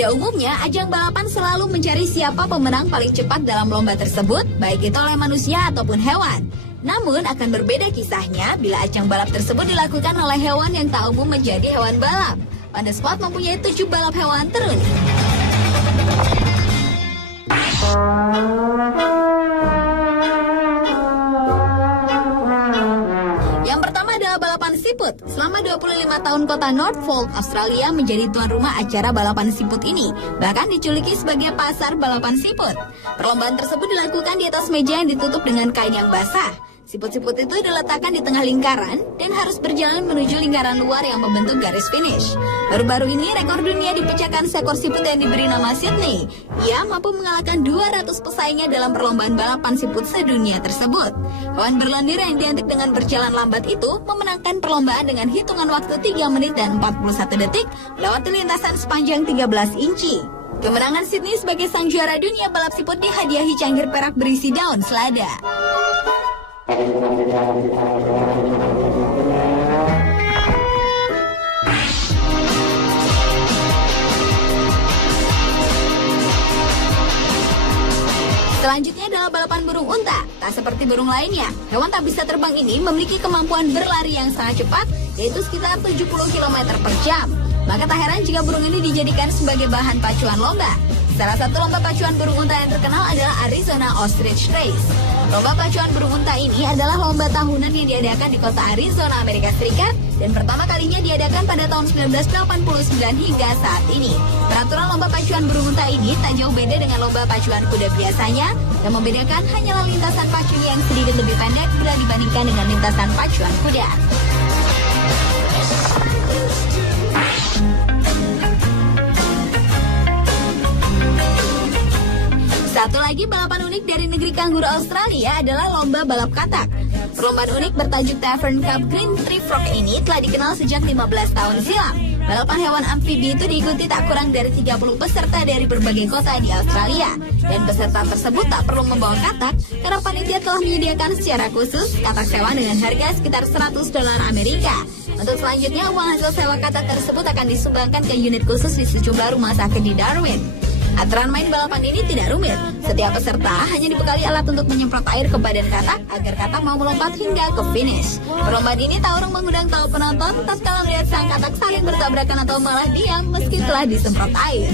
Pada umumnya, ajang balapan selalu mencari siapa pemenang paling cepat dalam lomba tersebut, baik itu oleh manusia ataupun hewan. Namun akan berbeda kisahnya bila ajang balap tersebut dilakukan oleh hewan yang tak umum menjadi hewan balap. Pandespot mempunyai 7 balap hewan terunik. Yang pertama adalah balapan siput. Selama 25 tahun kota Norfolk, Australia menjadi tuan rumah acara balapan siput ini. Bahkan dijuluki sebagai pasar balapan siput. Perlombaan tersebut dilakukan di atas meja yang ditutup dengan kain yang basah. Siput-siput itu diletakkan di tengah lingkaran dan harus berjalan menuju lingkaran luar yang membentuk garis finish. Baru-baru ini rekor dunia dipecahkan seekor siput yang diberi nama Sydney. Ia mampu mengalahkan 200 pesaingnya dalam perlombaan balapan siput sedunia tersebut. Hewan berlendir yang identik dengan berjalan lambat itu memenangkan perlombaan dengan hitungan waktu 3 menit dan 41 detik melewati lintasan sepanjang 13 inci. Kemenangan Sydney sebagai sang juara dunia balap siput dihadiahi cangkir perak berisi daun selada. Selanjutnya adalah balapan burung unta. Tak seperti burung lainnya, hewan tak bisa terbang ini memiliki kemampuan berlari yang sangat cepat, yaitu sekitar 70 km per jam. Maka tak heran jika burung ini dijadikan sebagai bahan pacuan lomba. Salah satu lomba pacuan burung unta yang terkenal adalah Arizona Ostrich Race. Lomba pacuan burung unta ini adalah lomba tahunan yang diadakan di kota Arizona, Amerika Serikat, dan pertama kalinya diadakan pada tahun 1989 hingga saat ini. Peraturan lomba pacuan burung unta ini tak jauh beda dengan lomba pacuan kuda biasanya. Yang membedakan hanyalah lintasan pacunya yang sedikit lebih pendek bila dibandingkan dengan lintasan pacuan kuda. Satu lagi balapan unik dari negeri kanguru Australia adalah lomba balap katak. Perlombaan unik bertajuk Tavern Cup Green Tree Frog ini telah dikenal sejak 15 tahun silam. Balapan hewan amfibi itu diikuti tak kurang dari 30 peserta dari berbagai kota di Australia. Dan peserta tersebut tak perlu membawa katak karena panitia telah menyediakan secara khusus katak sewa dengan harga sekitar $100 Amerika. Untuk selanjutnya, uang hasil sewa katak tersebut akan disumbangkan ke unit khusus di sejumlah rumah sakit di Darwin. Aturan main balapan ini tidak rumit. Setiap peserta hanya dibekali alat untuk menyemprot air ke badan katak agar katak mau melompat hingga ke finish. Perlombaan ini tak urung mengundang tahu penonton tatkala melihat sang katak saling bertabrakan atau malah diam meski telah disemprot air.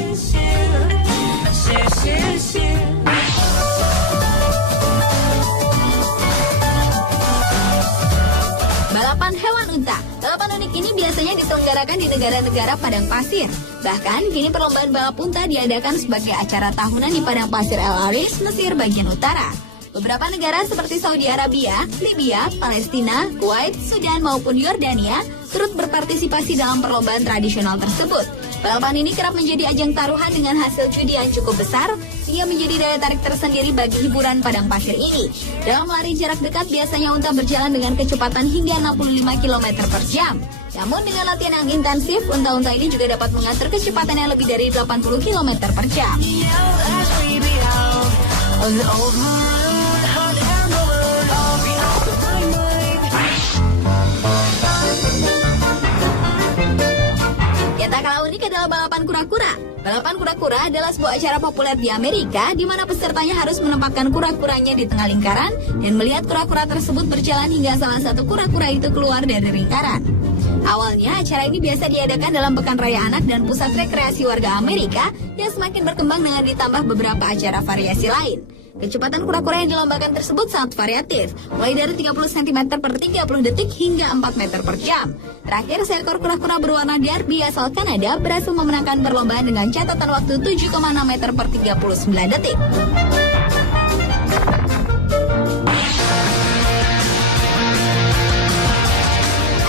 Balapan hewan unta. Balapan unik ini biasanya diselenggarakan di negara-negara padang pasir. Bahkan, kini perlombaan balap unta diadakan sebagai acara tahunan di padang pasir El Arish, Mesir bagian utara. Beberapa negara seperti Saudi Arabia, Libya, Palestina, Kuwait, Sudan maupun Yordania turut berpartisipasi dalam perlombaan tradisional tersebut. Balapan ini kerap menjadi ajang taruhan dengan hasil judi yang cukup besar, sehingga menjadi daya tarik tersendiri bagi hiburan padang pasir ini. Dalam lari jarak dekat, biasanya unta berjalan dengan kecepatan hingga 65 km per jam. Namun dengan latihan yang intensif, unta-unta ini juga dapat mengatur kecepatan yang lebih dari 80 km per jam. Yang tak kalah unik adalah balapan kura-kura. Balapan kura-kura adalah sebuah acara populer di Amerika di mana pesertanya harus menempatkan kura-kuranya di tengah lingkaran dan melihat kura-kura tersebut berjalan hingga salah satu kura-kura itu keluar dari lingkaran. Awalnya acara ini biasa diadakan dalam pekan raya anak dan pusat rekreasi warga Amerika yang semakin berkembang dengan ditambah beberapa acara variasi lain. Kecepatan kura-kura yang dilombakan tersebut sangat variatif, mulai dari 30 cm per 30 detik hingga 4 meter per jam. Terakhir, seekor kura-kura berwarna derby asal Kanada berhasil memenangkan perlombaan dengan catatan waktu 7,6 meter per 39 detik.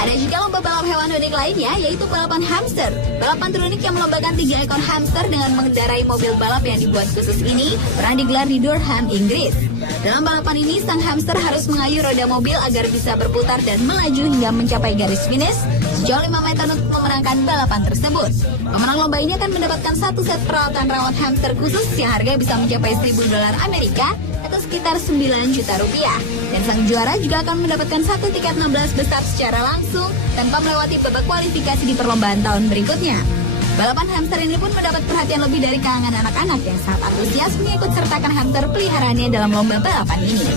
Ada juga lomba balap hewan unik lainnya, yaitu balapan hamster. Balapan terunik yang melombakan 3 ekor hamster dengan mengendarai mobil balap yang dibuat khusus ini pernah digelar di Durham, Inggris. Dalam balapan ini, sang hamster harus mengayuh roda mobil agar bisa berputar dan melaju hingga mencapai garis finish sejauh 5 meter untuk memenangkan balapan tersebut. Pemenang lomba ini akan mendapatkan satu set peralatan rawat hamster khusus yang harganya bisa mencapai $1.000 Amerika atau sekitar 9 juta rupiah. Dan sang juara juga akan mendapatkan satu tiket 16 besar secara langsung tanpa melewati babak kualifikasi di perlombaan tahun berikutnya. Balapan hamster ini pun mendapat perhatian lebih dari kalangan anak-anak yang sangat antusias mengikut sertakan hamster peliharaannya dalam lomba balapan ini.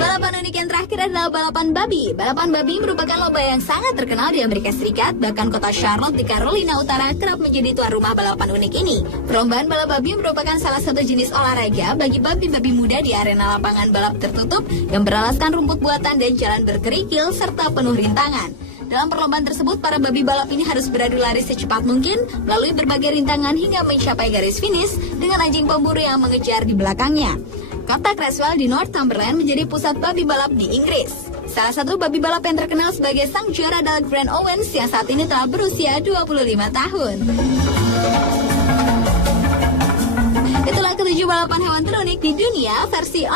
Balapan unik yang terakhir adalah balapan babi. Balapan babi merupakan lomba yang sangat terkenal di Amerika Serikat, bahkan kota Charlotte di Carolina Utara kerap menjadi tuan rumah balapan unik ini. Perlombaan balap babi merupakan salah satu jenis olahraga bagi babi-babi muda di arena lapangan balap tertutup yang beralaskan rumput buatan dan jalan berkerikil serta penuh rintangan. Dalam perlombaan tersebut, para babi balap ini harus beradu lari secepat mungkin melalui berbagai rintangan hingga mencapai garis finish dengan anjing pemburu yang mengejar di belakangnya. Kota Creswell di Northumberland menjadi pusat babi balap di Inggris. Salah satu babi balap yang terkenal sebagai sang juara adalah Grant Owens yang saat ini telah berusia 25 tahun. Itulah ketujuh balapan hewan terunik di dunia versi